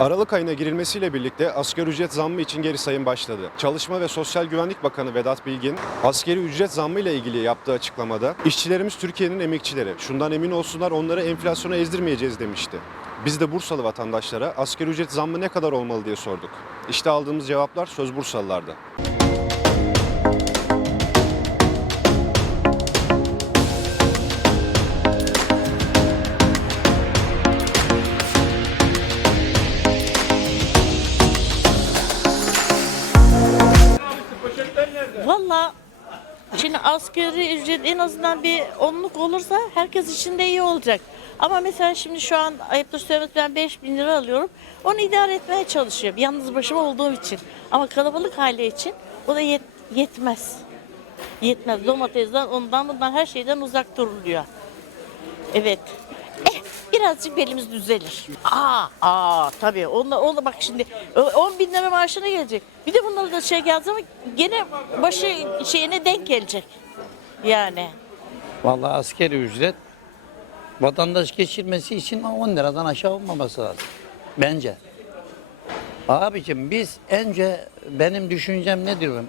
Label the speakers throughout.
Speaker 1: Aralık ayına girilmesiyle birlikte asgari ücret zammı için geri sayım başladı. Çalışma ve Sosyal Güvenlik Bakanı Vedat Bilgin, asgari ücret zammı ile ilgili yaptığı açıklamada işçilerimiz Türkiye'nin emekçileri. Şundan emin olsunlar onları enflasyona ezdirmeyeceğiz demişti. Biz de Bursalı vatandaşlara asgari ücret zammı ne kadar olmalı diye sorduk. İşte aldığımız cevaplar söz Bursalılarda.
Speaker 2: Valla şimdi asgari ücret en azından bir onluk olursa herkes için de iyi olacak. Ama mesela şimdi şu an ayıptır söylemek ben 5 bin lira alıyorum. Onu idare etmeye çalışıyorum. Yalnız başıma olduğum için. Ama kalabalık aile için o da yet- yetmez. Yetmez. Domatesden, ondan bundan her şeyden uzak duruluyor. Evet. Birazcık belimiz düzelir. Aa, aa tabii. Onunla, onunla bak şimdi o 10 bin lira maaşına gelecek. Bir de bunlara da şey geldi ama gene başı şeyine denk gelecek. Yani.
Speaker 3: Vallahi askeri ücret vatandaş geçirmesi için 10 liradan aşağı olmaması lazım. Bence. Abicim biz önce benim düşüncem ne diyorum?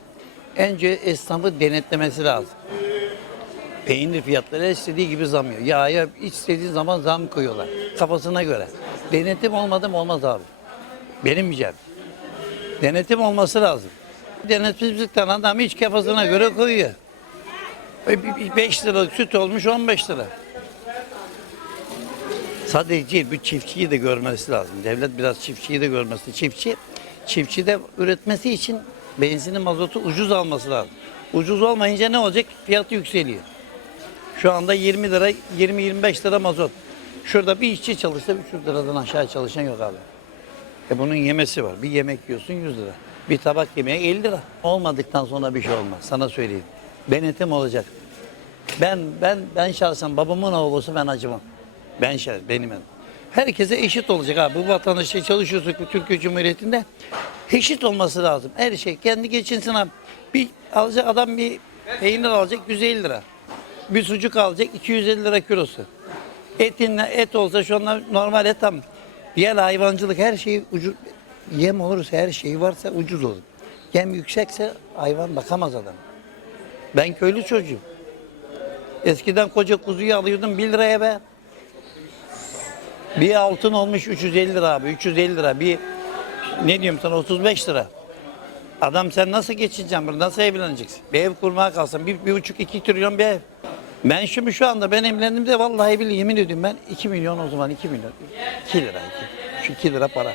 Speaker 3: Önce esnafı denetlemesi lazım. Peynir fiyatları istediği gibi zamıyor. Yağa istediği zaman zam koyuyorlar. Kafasına göre. Denetim olmadı mı olmaz abi. Benim diyeceğim. Denetim olması lazım. Denetimsizlikten adam hiç kafasına göre koyuyor. 5 liralık süt olmuş 15 lira. Sadece bir çiftçiyi de görmesi lazım. Devlet biraz çiftçiyi de görmesi. Çiftçi, çiftçi de üretmesi için benzinin mazotu ucuz alması lazım. Ucuz olmayınca ne olacak? Fiyatı yükseliyor. Şu anda 20 lira, 20-25 lira mazot. Şurada bir işçi çalışsa 300 liradan aşağı çalışan yok abi. E bunun yemesi var. Bir yemek yiyorsun 100 lira. Bir tabak yemeğe 50 lira. Olmadıktan sonra bir şey olmaz. Sana söyleyeyim. Denetim olacak. Ben ben ben şahsen babamın oğlusu ben acımam. Ben şahsen benim. adım. Herkese eşit olacak abi. Bu vatandaşla çalışıyorsak bu Türkiye Cumhuriyeti'nde eşit olması lazım. Her şey kendi geçinsin abi. Bir alacak adam bir peynir alacak 150 lira. Bir sucuk alacak 250 lira kilosu. Etinle et olsa şu anda normal et tam. Diğer hayvancılık her şey ucuz. Yem olursa her şey varsa ucuz olur. Yem yüksekse hayvan bakamaz adam. Ben köylü çocuğum. Eskiden koca kuzuyu alıyordum 1 liraya be. Bir altın olmuş 350 lira abi. 350 lira. Bir ne diyorum sana 35 lira. Adam sen nasıl geçineceksin burada? Nasıl evleneceksin? Bir ev kurmaya kalsan bir, bir buçuk iki trilyon bir ev. Ben şimdi şu anda ben evlendiğimde vallahi billahi yemin ediyorum ben 2 milyon o zaman 2 milyon. 2 lira. 2, şu 2 lira para.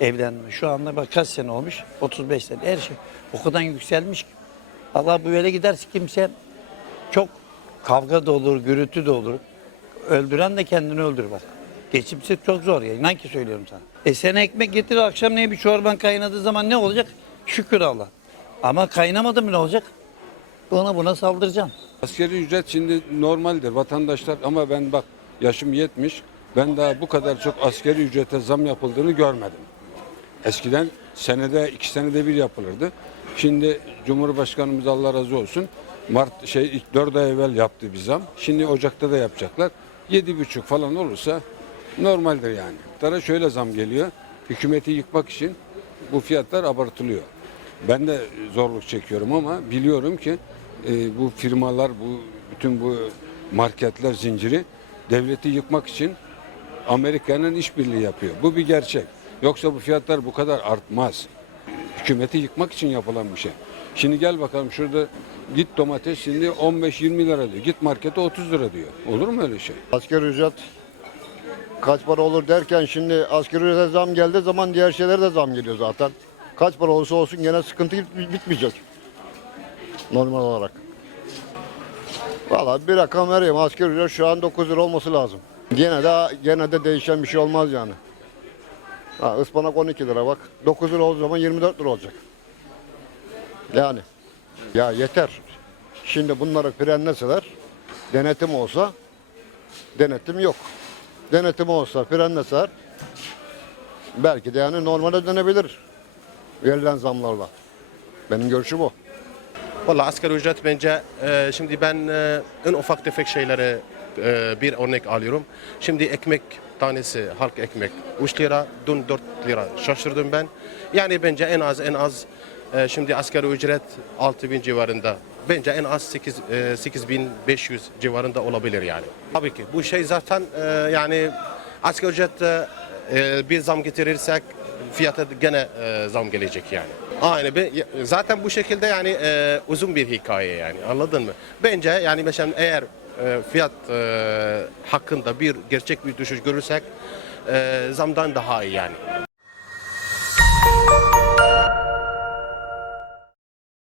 Speaker 3: Evlenme. Şu anda bak kaç sene olmuş? 35 sene. Her şey o kadar yükselmiş ki. Allah böyle giderse kimse çok kavga da olur, gürültü de olur. Öldüren de kendini öldürür bak. Geçimsiz çok zor ya. İnan ki söylüyorum sana. E sen ekmek getir akşam ne bir çorban kaynadığı zaman ne olacak? Şükür Allah. Ama kaynamadı mı ne olacak? Buna buna saldıracaksın.
Speaker 4: Askeri ücret şimdi normaldir vatandaşlar ama ben bak yaşım 70. Ben daha bu kadar çok askeri ücrete zam yapıldığını görmedim. Eskiden senede iki senede bir yapılırdı. Şimdi Cumhurbaşkanımız Allah razı olsun Mart şey ilk 4 ay evvel yaptı bir zam. Şimdi Ocak'ta da yapacaklar. Yedi buçuk falan olursa normaldir yani. Tara şöyle zam geliyor. Hükümeti yıkmak için bu fiyatlar abartılıyor. Ben de zorluk çekiyorum ama biliyorum ki e, bu firmalar, bu bütün bu marketler zinciri devleti yıkmak için Amerika'nın işbirliği yapıyor. Bu bir gerçek. Yoksa bu fiyatlar bu kadar artmaz. Hükümeti yıkmak için yapılan bir şey. Şimdi gel bakalım şurada git domates şimdi 15-20 lira diyor. Git markete 30 lira diyor. Olur mu öyle şey?
Speaker 5: Asgari ücret kaç para olur derken şimdi asgari ücrete zam geldiği zaman diğer şeylere de zam geliyor zaten. Kaç para olursa olsun gene sıkıntı bit- bitmeyecek. Normal olarak. Valla bir rakam vereyim. Asgari ücret şu an 9 lira olması lazım. Gene de gene de değişen bir şey olmaz yani. Ha, ıspanak 12 lira bak. 9 lira olduğu zaman 24 lira olacak. Yani. Ya yeter. Şimdi bunları frenleseler, denetim olsa denetim yok. Denetim olsa frenleseler belki de yani normale dönebilir verilen zamlarla. Benim görüşüm o.
Speaker 6: Valla asgari ücret bence e, şimdi ben e, en ufak tefek şeylere bir örnek alıyorum. Şimdi ekmek tanesi halk ekmek 3 lira, dün 4 lira. Şaşırdım ben. Yani bence en az en az e, şimdi asgari ücret 6000 civarında. Bence en az 8 e, 8500 civarında olabilir yani. Tabii ki bu şey zaten yani asgari ücrette e, bir zam getirirsek fiyata gene zam gelecek yani. Aynı be- zaten bu şekilde yani e, uzun bir hikaye yani anladın mı? Bence yani mesela eğer e, fiyat e, hakkında bir gerçek bir düşüş görürsek e, zamdan daha iyi yani.